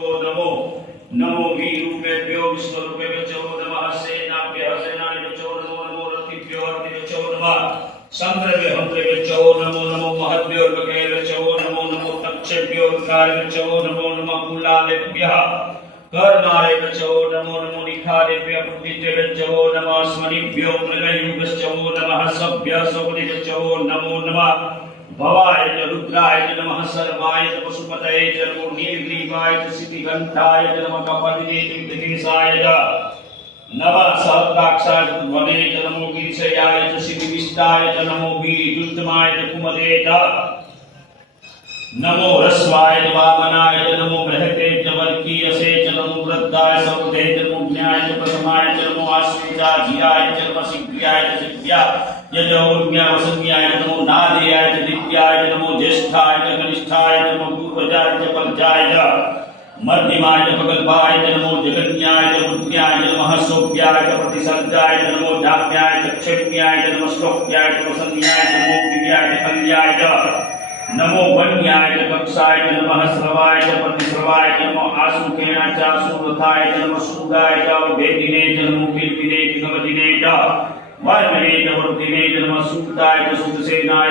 नमो नमो वीरूपेभ्यो विष्णुरूपेभ्यो च नमः सेनाभ्यः सेनानिभ्यो च नमो नमो रथिभ्यो रथिभ्यो च नमः संग्रभ्यो हंत्रेभ्यो च नमो नमो महद्भ्यो लोकेभ्यो च नमो नमो तक्षेभ्यो कारेभ्यो च नमो नमः कुलालेभ्यः कर्मारेभ्यो च नमो नमो निखारेभ्यः पुण्डितेभ्यो च नमः स्मनिभ्यो मृगयुभ्यो च नमः सभ्यः सपदिभ्यो च नमो नमः भवाय च रुद्राय च नमः सर्वाय च पशुपतये च नमो नीलग्रीवाय च सिद्धिघण्टाय च नमः कपालिने च विघ्नेशाय च नमः सहस्राक्षाय च ध्वने च नमो गिरिशयाय च सिद्धिविष्टाय च नमो वीरजुष्टमाय च कुमदे च नमो ह्रस्वाय च वामनाय च नमो बृहते च वर्कीयसे च नमो वृद्धाय सौदे च नमो ज्ञाय च प्रथमाय च नमो आश्वेजाधियाय च नमः शीघ्राय च सिद्ध्या यजोज्ञावसंज्ञाय च नमो नादयाय च दिव्याय च नमो ज्येष्ठाय च कनिष्ठाय च नमो पूर्वजाय च परजाय च मध्यमाय च प्रगल्भाय च नमो जगन्याय च पुण्याय च नमः सोभ्याय च प्रतिसर्गाय च नमो जाम्याय च क्षेम्याय च नमः श्लोक्याय च प्रसन्याय च नमो दिव्याय च कल्याय च नमो वन्याय च कक्षाय च नमः श्रवाय च प्रतिश्रवाय च नमो आशुकेण च सुरथाय च नमः शूदाय च वेदिने च नमो किल्पिने च नवदिने च वर्णने च वर्धिने च नमः सूक्ताय च सुदसेनाय